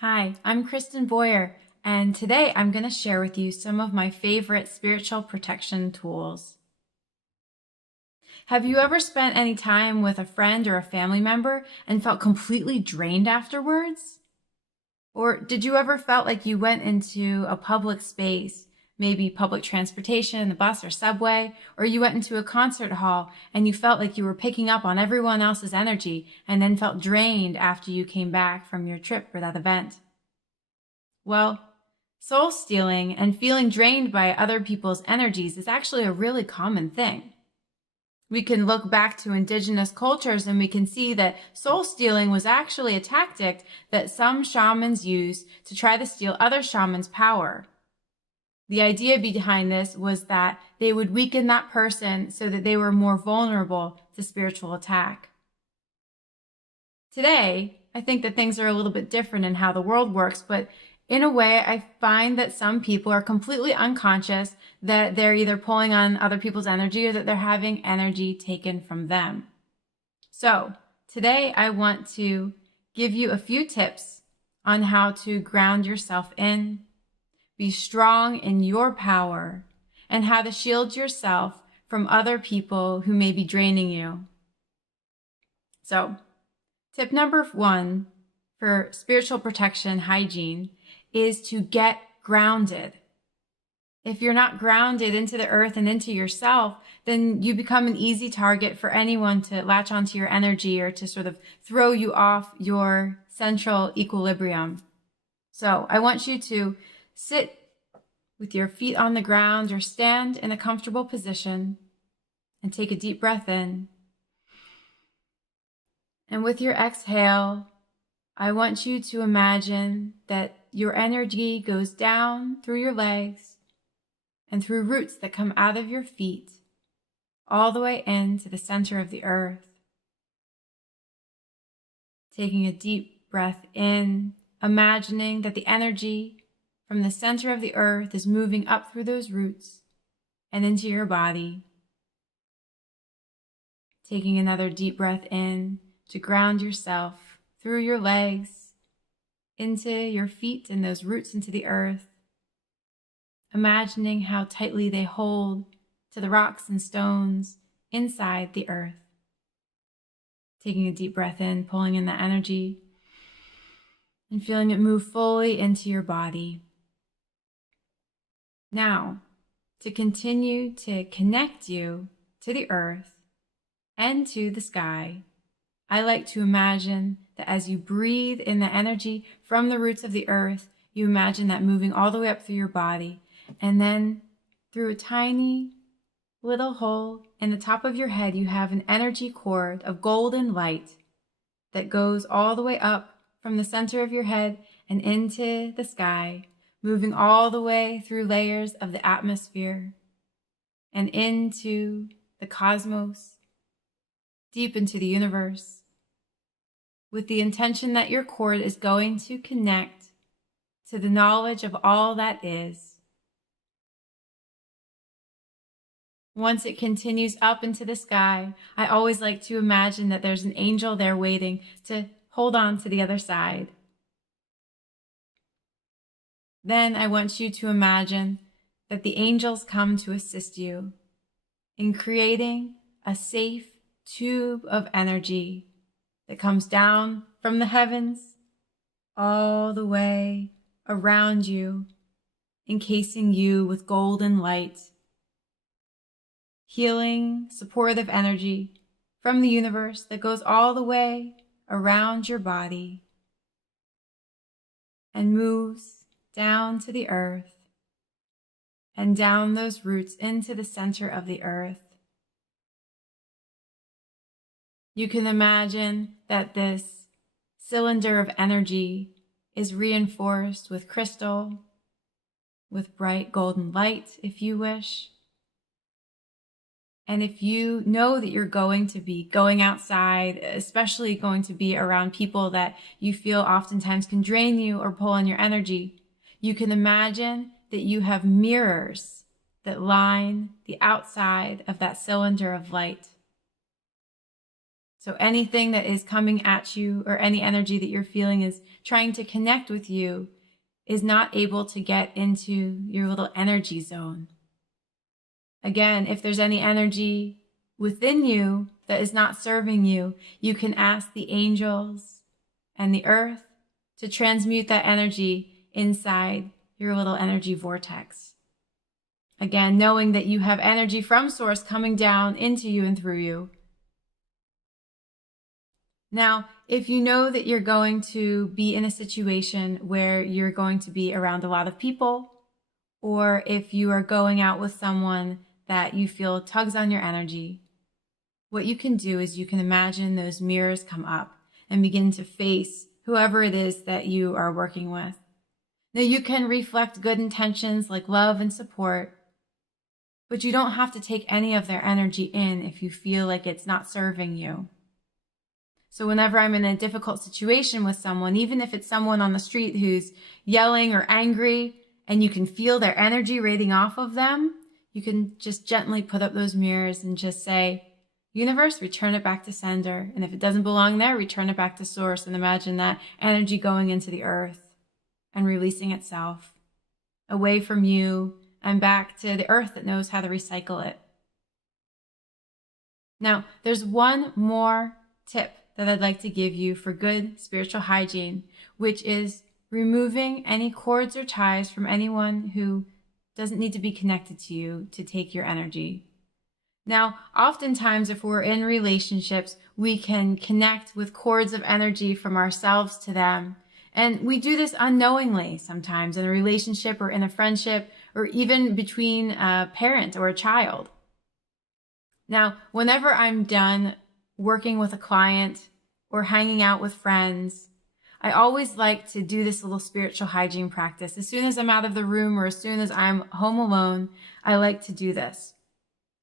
Hi, I'm Kristen Boyer, and today I'm going to share with you some of my favorite spiritual protection tools. Have you ever spent any time with a friend or a family member and felt completely drained afterwards? Or did you ever felt like you went into a public space, maybe public transportation, the bus or subway, or you went into a concert hall and you felt like you were picking up on everyone else's energy and then felt drained after you came back from your trip or that event? Well, soul stealing and feeling drained by other people's energies is actually a really common thing. We can look back to indigenous cultures and we can see that soul stealing was actually a tactic that some shamans used to try to steal other shamans' power. The idea behind this was that they would weaken that person so that they were more vulnerable to spiritual attack. Today, I think that things are a little bit different in how the world works, but in a way, I find that some people are completely unconscious that they're either pulling on other people's energy or that they're having energy taken from them. So today I want to give you a few tips on how to ground yourself in, be strong in your power, and how to shield yourself from other people who may be draining you. So, tip number 1 for spiritual protection hygiene is to get grounded. If you're not grounded into the earth and into yourself, then you become an easy target for anyone to latch onto your energy or to sort of throw you off your central equilibrium. So I want you to sit with your feet on the ground or stand in a comfortable position and take a deep breath in. And with your exhale, I want you to imagine that your energy goes down through your legs and through roots that come out of your feet, all the way into the center of the earth. Taking a deep breath in, imagining that the energy from the center of the earth is moving up through those roots and into your body. Taking another deep breath in to ground yourself through your legs, into your feet and those roots into the earth, imagining how tightly they hold to the rocks and stones inside the earth. Taking a deep breath in, pulling in that energy, and feeling it move fully into your body. Now, to continue to connect you to the earth and to the sky, I like to imagine that as you breathe in the energy from the roots of the earth, you imagine that moving all the way up through your body, and then through a tiny little hole in the top of your head, you have an energy cord of golden light that goes all the way up from the center of your head and into the sky, moving all the way through layers of the atmosphere and into the cosmos, deep into the universe, with the intention that your cord is going to connect to the knowledge of all that is. Once it continues up into the sky, I always like to imagine that there's an angel there waiting to hold on to the other side. Then I want you to imagine that the angels come to assist you in creating a safe tube of energy that comes down from the heavens all the way around you, encasing you with golden light, healing, supportive energy from the universe that goes all the way around your body and moves down to the earth and down those roots into the center of the earth. You can imagine that this cylinder of energy is reinforced with crystal, with bright golden light, if you wish. And if you know that you're going to be going outside, especially going to be around people that you feel oftentimes can drain you or pull on your energy, you can imagine that you have mirrors that line the outside of that cylinder of light. So anything that is coming at you or any energy that you're feeling is trying to connect with you is not able to get into your little energy zone. Again, if there's any energy within you that is not serving you, you can ask the angels and the earth to transmute that energy inside your little energy vortex. Again, knowing that you have energy from source coming down into you and through you. Now, if you know that you're going to be in a situation where you're going to be around a lot of people, or if you are going out with someone that you feel tugs on your energy, what you can do is you can imagine those mirrors come up and begin to face whoever it is that you are working with. Now, you can reflect good intentions like love and support, but you don't have to take any of their energy in if you feel like it's not serving you. So whenever I'm in a difficult situation with someone, even if it's someone on the street who's yelling or angry and you can feel their energy radiating off of them, you can just gently put up those mirrors and just say, universe, return it back to sender. And if it doesn't belong there, return it back to source, and imagine that energy going into the earth and releasing itself away from you and back to the earth that knows how to recycle it. Now, there's one more tip that I'd like to give you for good spiritual hygiene, which is removing any cords or ties from anyone who doesn't need to be connected to you to take your energy. Now, oftentimes if we're in relationships, we can connect with cords of energy from ourselves to them. And we do this unknowingly sometimes in a relationship or in a friendship or even between a parent or a child. Now, whenever I'm done working with a client or hanging out with friends, I always like to do this little spiritual hygiene practice. As soon as I'm out of the room or as soon as I'm home alone, I like to do this.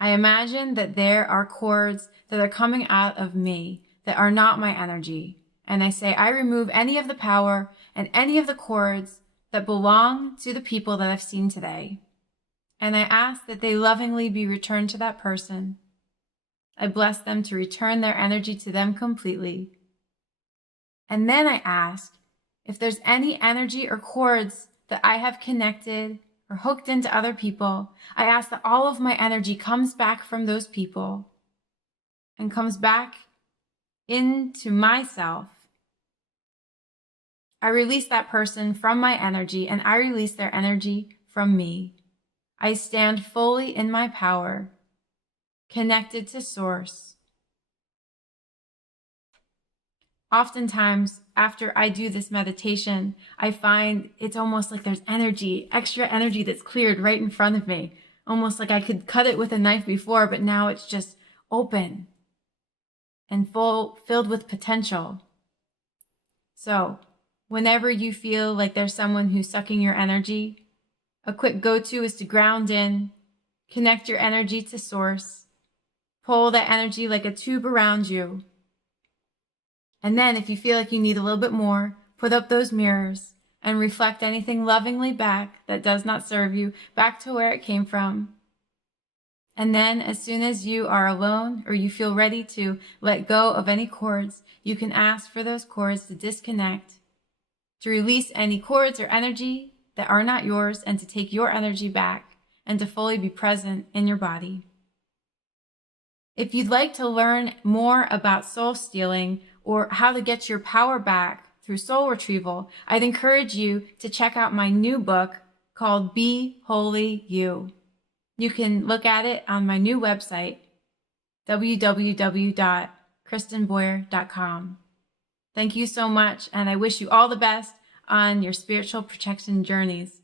I imagine that there are cords that are coming out of me that are not my energy. And I say, I remove any of the power and any of the cords that belong to the people that I've seen today. And I ask that they lovingly be returned to that person. I bless them to return their energy to them completely. And then I ask if there's any energy or cords that I have connected or hooked into other people. I ask that all of my energy comes back from those people and comes back into myself. I release that person from my energy and I release their energy from me. I stand fully in my power, connected to source. Oftentimes, after I do this meditation, I find it's almost like there's energy, extra energy that's cleared right in front of me. Almost like I could cut it with a knife before, but now it's just open and filled with potential. So, whenever you feel like there's someone who's sucking your energy, a quick go-to is to ground in, connect your energy to source, pull that energy like a tube around you. And then if you feel like you need a little bit more, put up those mirrors and reflect anything lovingly back that does not serve you, back to where it came from. And then as soon as you are alone or you feel ready to let go of any cords, you can ask for those cords to disconnect, to release any cords or energy that are not yours, and to take your energy back and to fully be present in your body. If you'd like to learn more about soul stealing or how to get your power back through soul retrieval, I'd encourage you to check out my new book called Be Holy You. You can look at it on my new website, www.kristenboyer.com. Thank you so much, and I wish you all the best on your spiritual protection journeys.